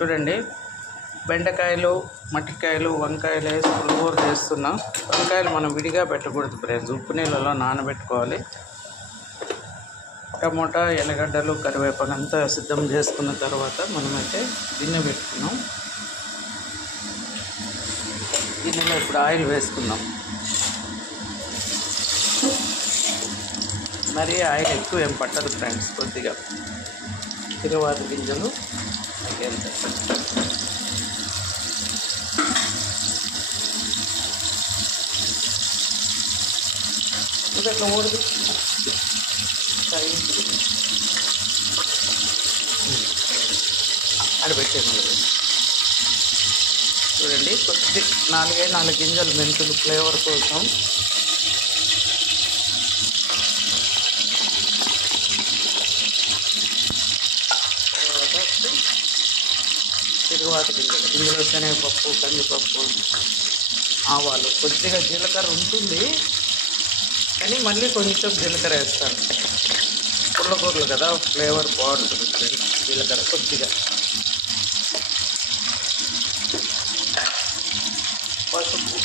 చూడండి, బెండకాయలు, మట్టికాయలు, వంకాయలు వేసి పులిహోర చేస్తున్నాం. వంకాయలు మనం విడిగా పెట్టకూడదు ఫ్రెండ్స్, ఉప్పు నీళ్ళలో నానబెట్టుకోవాలి. టమోటా, ఎర్రగడ్డలు, కరివేపాకు అంతా సిద్ధం చేసుకున్న తర్వాత మనమైతే గిన్నె పెట్టుకున్నాం. గిన్నెలో ఇప్పుడు ఆయిల్ వేసుకున్నాం. మరి ఆయిల్ ఎక్కువ ఏం పట్టదు ఫ్రెండ్స్, కొద్దిగా తిరువాత గింజలు వెళ్తాయి. ఇట్లా ఓడి అడబెట్టేది చూడండి. కొద్ది 4 గింజలు మెంతులు ఫ్లేవర్ కోసం. తిరువాత గింజలు, ఇందులో శనగపప్పు, కందిపప్పు, ఆవాలు, కొద్దిగా జీలకర్ర ఉంటుంది కానీ మళ్ళీ కొంచెం జీలకర్ర వేస్తాను. పుల్లకూరలు కదా, ఫ్లేవర్ బాగుంటుంది. జీలకర్ర కొద్దిగా, పసుపు,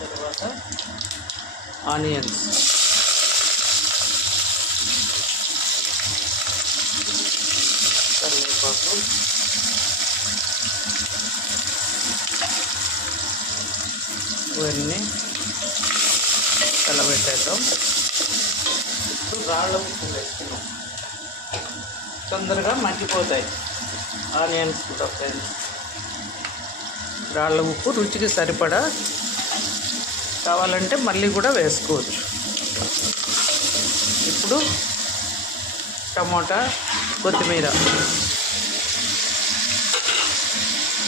తర్వాత ఆనియన్స్, కరివేపాకు, ఇవన్నీ కలబెట్టేద్దాం. ఇప్పుడు రాళ్ళ ఉప్పు వేసుకున్నాం, తొందరగా మగ్గిపోతాయి ఆనియన్స్ కూడా ఫ్రెండ్స్. రాళ్ళ ఉప్పు రుచికి సరిపడా, కావాలంటే మళ్ళీ కూడా వేసుకోవచ్చు. ఇప్పుడు టమోటా, కొత్తిమీర,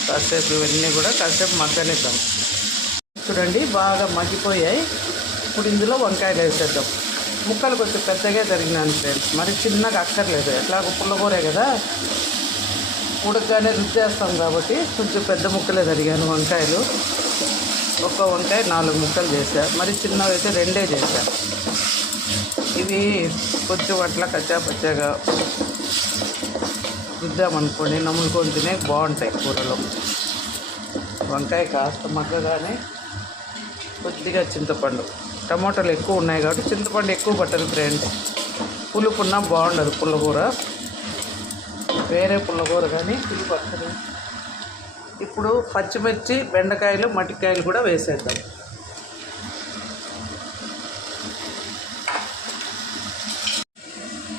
కాసేపు ఇవన్నీ కూడా కాసేపు మగ్గనిద్దాం. చూడండి, బాగా మగ్గిపోయాయి. ఇప్పుడు ఇందులో వంకాయలు వేసేద్దాం. ముక్కలు కొంచెం పెద్దగా తరిగినాను ఫ్రెండ్స్, మరి చిన్నగా అక్కర్లేదు. ఎట్లాగో పుల్లకూరే కదా, ఉడకగానే రుద్దేస్తాం కాబట్టి కొంచెం పెద్ద ముక్కలే తరిగాను వంకాయలు. ఒక్క వంకాయ 4 ముక్కలు చేశా, మరి చిన్నవి అయితే 2 చేశా. ఇవి కొంచెం అట్లా కచ్చాపచ్చాగా రుద్దామనుకోండి, నమ్ములుకొని తినే బాగుంటాయి కూరలో. వంకాయ కాస్త మగ్గగానే కొద్దిగా చింతపండు, టమాటాలు ఎక్కువ ఉన్నాయి కాబట్టి చింతపండు ఎక్కువ పట్టదు ఫ్రెండ్స్. పులుపున్నా బాగుండదు పుల్లకూర, వేరే పుల్లకూర కానీ పులుపు పట్టదు. ఇప్పుడు పచ్చిమిర్చి, బెండకాయలు, మట్టికాయలు కూడా వేసేద్దాం.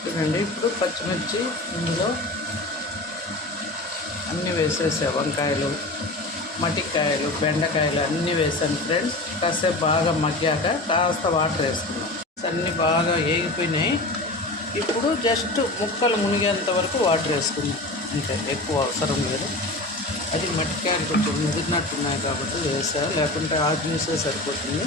చూడండి, ఇప్పుడు పచ్చిమిర్చి ఇందులో అన్నీ వేసేసా. వంకాయలు, మట్టికాయలు, బెండకాయలు అన్నీ వేసాను ఫ్రెండ్స్. కాసేపు బాగా మగ్గాక కాస్త వాటర్ వేసుకున్నాం. అన్నీ బాగా వేగిపోయినాయి. ఇప్పుడు జస్ట్ ముక్కలు మునిగేంత వరకు వాటర్ వేసుకున్నాం, అంతే, ఎక్కువ అవసరం లేదు. అది మట్టికాయలు కొంచెం ముదిరినట్టున్నాయి కాబట్టి వేసా, లేకుంటే ఆ జ్యూసే సరిపోతుంది.